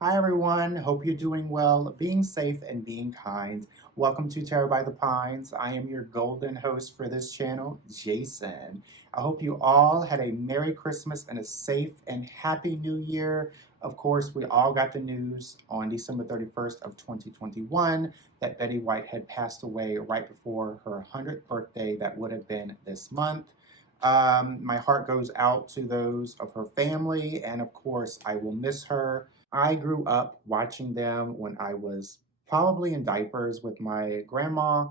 Hi everyone, hope you're doing well, being safe and being kind. Welcome to Tarot by the Pines. I am your golden host for this channel, Jason. I hope you all had a Merry Christmas and a safe and happy New Year. Of course, we all got the news on December 31st of 2021 that Betty White had passed away right before her 100th birthday that would have been this month. My heart goes out to those of her family, and of course, I will miss her. I grew up watching them when I was probably in diapers with my grandma.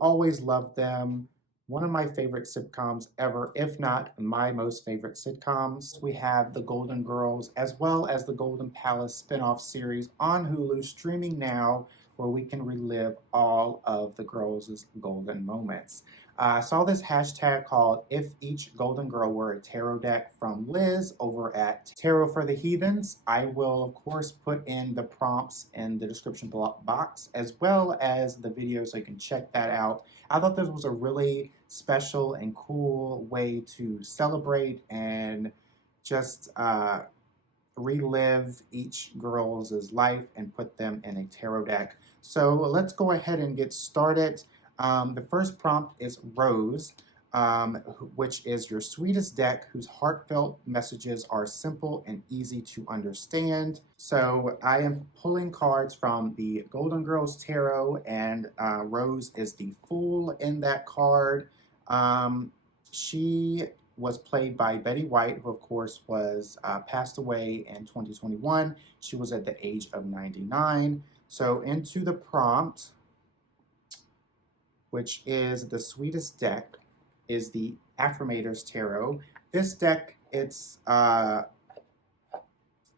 Always loved them. One of my favorite sitcoms ever, if not my most favorite sitcoms. We have The Golden Girls as well as the Golden Palace spinoff series on Hulu streaming now, where we can relive all of the girls' golden moments. I saw this hashtag called If Each Golden Girl Were a Tarot Deck from Liz over at Tarot for the Heathens. I will, of course, put in the prompts in the description box as well as the video so you can check that out. I thought this was a really special and cool way to celebrate and just relive each girl's life and put them in a tarot deck. So let's go ahead and get started. The first prompt is Rose, which is your sweetest deck whose heartfelt messages are simple and easy to understand. So I am pulling cards from the Golden Girls Tarot, and Rose is the Fool in that card. She was played by Betty White, who of course was passed away in 2021. She was at the age of 99. So into the prompt, which is the sweetest deck, is the Affirmators Tarot. This deck, it's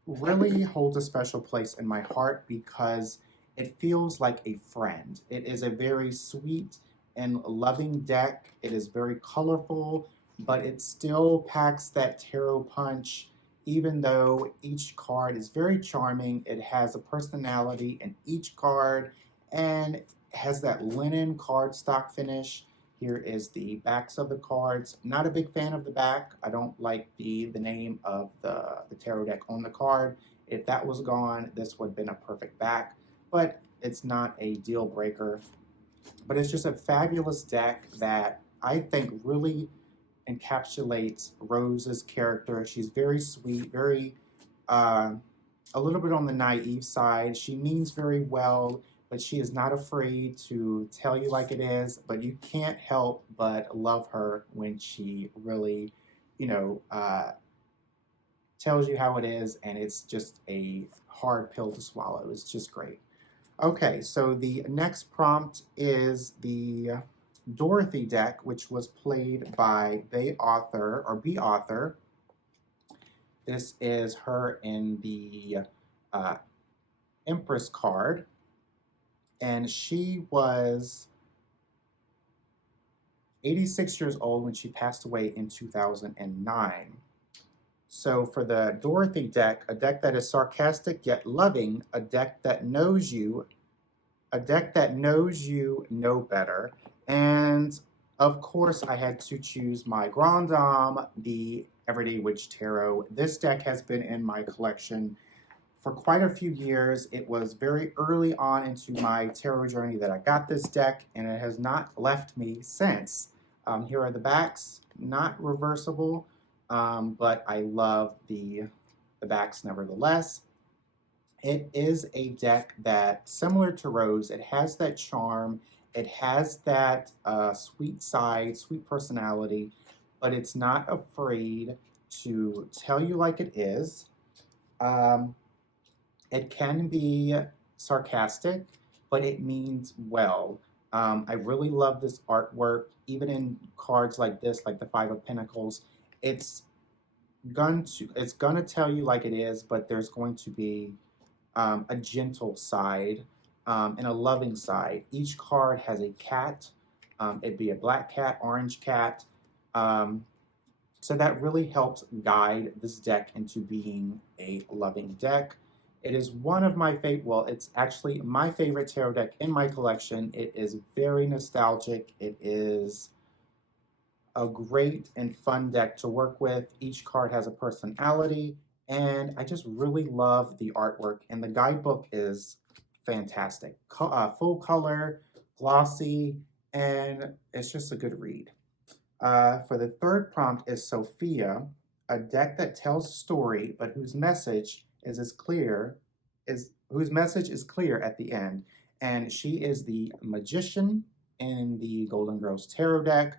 really holds a special place in my heart because it feels like a friend. It is a very sweet and loving deck. It is very colorful, but it still packs that tarot punch. Even though each card is very charming, it has a personality in each card, and has that linen cardstock finish. Here is the backs of the cards. Not a big fan of the back. I don't like the name of the tarot deck on the card. If that was gone, this would have been a perfect back, but it's not a deal breaker. But it's just a fabulous deck that I think really encapsulates Rose's character. She's very sweet, very a little bit on the naive side. She means very well, but she is not afraid to tell you like it is, but you can't help but love her when she really, tells you how it is, and it's just a hard pill to swallow. It's just great. Okay, so the next prompt is the Dorothy deck, which was played by Bea Arthur. This is her in the Empress card. And she was 86 years old when she passed away in 2009. So for the Dorothy deck, a deck that is sarcastic yet loving, a deck that knows you, know better. And of course, I had to choose my Grand Dame, the Everyday Witch Tarot. This deck has been in my collection for quite a few years. It was very early on into my tarot journey that I got this deck, and it has not left me since. Here are the backs, not reversible, but I love the backs nevertheless. It is a deck that, similar to Rose, it has that charm, it has that sweet side, sweet personality, but it's not afraid to tell you like it is. It can be sarcastic, but it means well. I really love this artwork. Even in cards like this, like the Five of Pentacles, it's gonna tell you like it is, but there's going to be a gentle side and a loving side. Each card has a cat. It'd be a black cat, orange cat. So that really helps guide this deck into being a loving deck. It is one of my favorite, well, it's actually my favorite tarot deck in my collection. It is very nostalgic. It is a great and fun deck to work with. Each card has a personality, and I just really love the artwork, and the guidebook is fantastic. Full color, glossy, and it's just a good read. For the third prompt is Sophia, a deck that tells a story, but whose message is as clear is whose message is clear at the end. And she is the magician in the Golden Girls Tarot deck.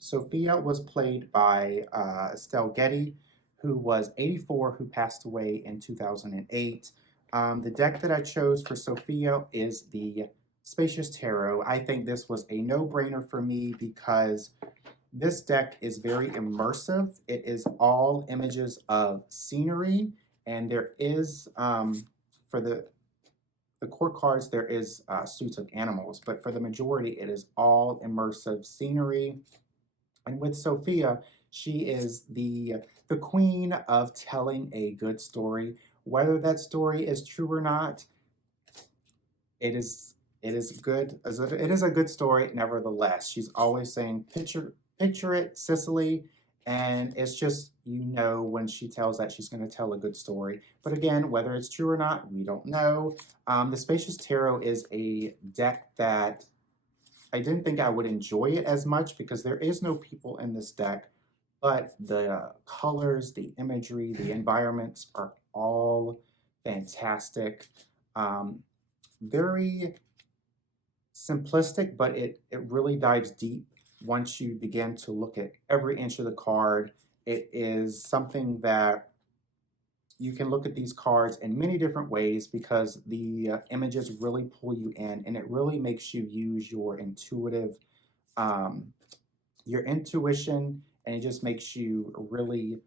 Sophia was played by Estelle Getty, who was 84, who passed away in 2008. The deck that I chose for Sophia is the Spacious Tarot. I think this was a no-brainer for me because this deck is very immersive. It is all images of scenery, and there is, for the core cards, there is suits of animals, but for the majority, it is all immersive scenery. And with Sophia, she is the queen of telling a good story. Whether that story is true or not, it is good. It is a good story, nevertheless. She's always saying, picture it, Sicily, and it's just, you know, when she tells that she's going to tell a good story. But again, whether it's true or not, we don't know. The Spacious Tarot is a deck that I didn't think I would enjoy it as much because there is no people in this deck, but the colors, the imagery, the environments are all fantastic. Very simplistic, but it really dives deep once you begin to look at every inch of the card. It is something that you can look at these cards in many different ways because the images really pull you in, and it really makes you use your your intuition, and it just makes you really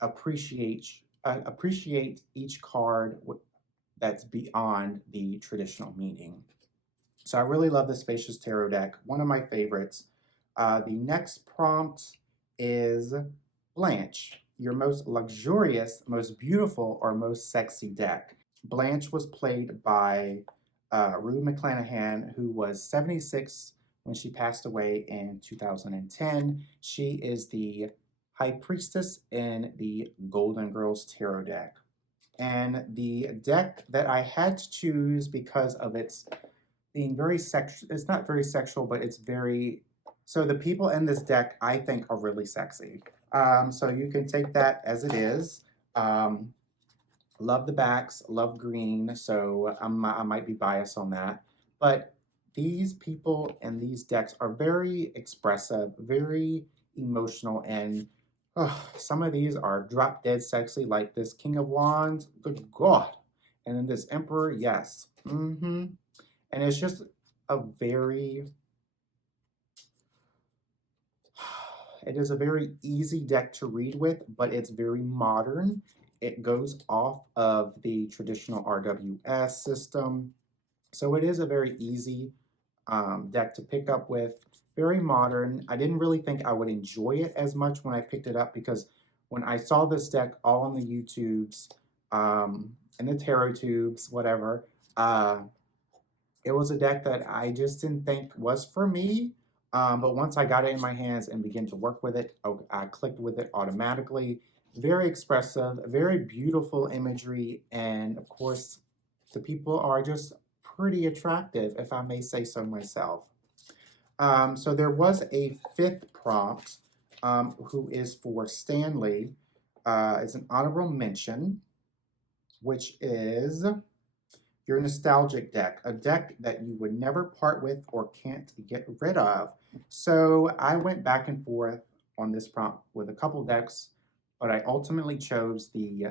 appreciate each card that's beyond the traditional meaning. So I really love the Spacious Tarot deck, one of my favorites. The next prompt is Blanche, your most luxurious, most beautiful, or most sexy deck. Blanche was played by Rue McClanahan, who was 76 when she passed away in 2010. She is the High Priestess in the Golden Girls Tarot deck. And the deck that I had to choose because of its being very sexual, it's not very sexual, but it's very, so the people in this deck I think are really sexy. So you can take that as it is. Love the backs, love green, so I might be biased on that. But these people in these decks are very expressive, very emotional, and some of these are drop dead sexy, like this King of Wands, good God. And then this Emperor, yes. And it's just a very, it is a very easy deck to read with, but it's very modern. It goes off of the traditional RWS system. So it is a very easy deck to pick up with, very modern. I didn't really think I would enjoy it as much when I picked it up because when I saw this deck all on the YouTubes, and the tarot tubes, whatever, it was a deck that I just didn't think was for me. But once I got it in my hands and began to work with it, I clicked with it automatically. Very expressive, very beautiful imagery, and of course, the people are just pretty attractive, if I may say so myself. So there was a fifth prompt, who is for Stanley. It's an honorable mention, which is your nostalgic deck, a deck that you would never part with or can't get rid of. So I went back and forth on this prompt with a couple decks, but I ultimately chose the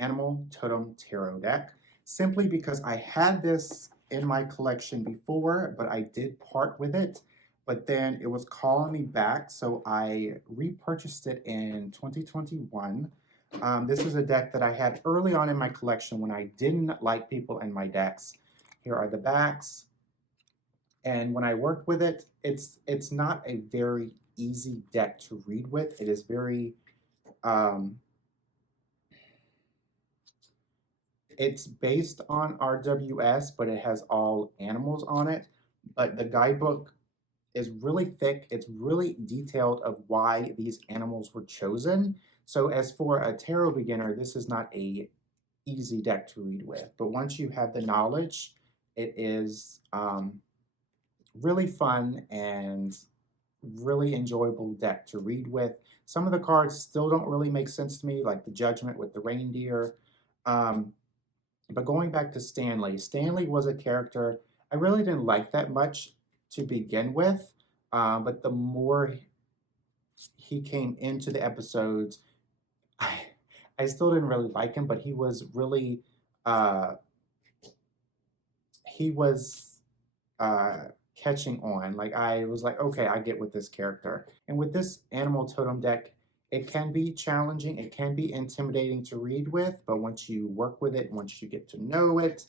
Animal Totem Tarot deck simply because I had this in my collection before, but I did part with it, but then it was calling me back, so I repurchased it in 2021. This is a deck that I had early on in my collection when I didn't like people in my decks. Here are the backs. And when I worked with it, it's not a very easy deck to read with. It is very, it's based on RWS, but it has all animals on it. But the guidebook is really thick. It's really detailed of why these animals were chosen. So as for a tarot beginner, this is not a easy deck to read with. But once you have the knowledge, it is really fun and really enjoyable deck to read with. Some of the cards still don't really make sense to me, like the Judgment with the reindeer. But going back to Stanley, Stanley was a character I really didn't like that much to begin with. But the more he came into the episodes, I, I still didn't really like him, but he was really, uh, he was catching on. Like I was like, okay, I get with this character. And with this animal totem deck, it can be challenging, it can be intimidating to read with, but once you work with it, once you get to know it,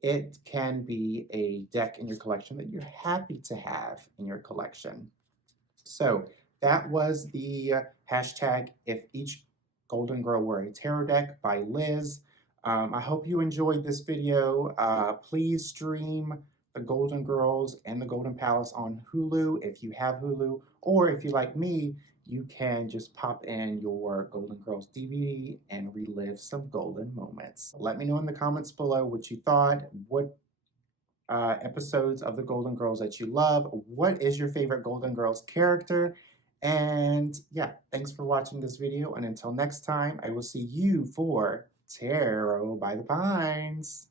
it can be a deck in your collection that you're happy to have in your collection. So that was the hashtag If Each Golden Girl Were a Tarot Deck by Liz. I hope you enjoyed this video. Please stream the Golden Girls and the Golden Palace on Hulu if you have Hulu, or if you like me, you can just pop in your Golden Girls DVD and relive some golden moments. Let me know in the comments below what you thought, what episodes of the Golden Girls that you love, what is your favorite Golden Girls character, and yeah, thanks for watching this video, and until next time, I will see you for Tarot by the Pines.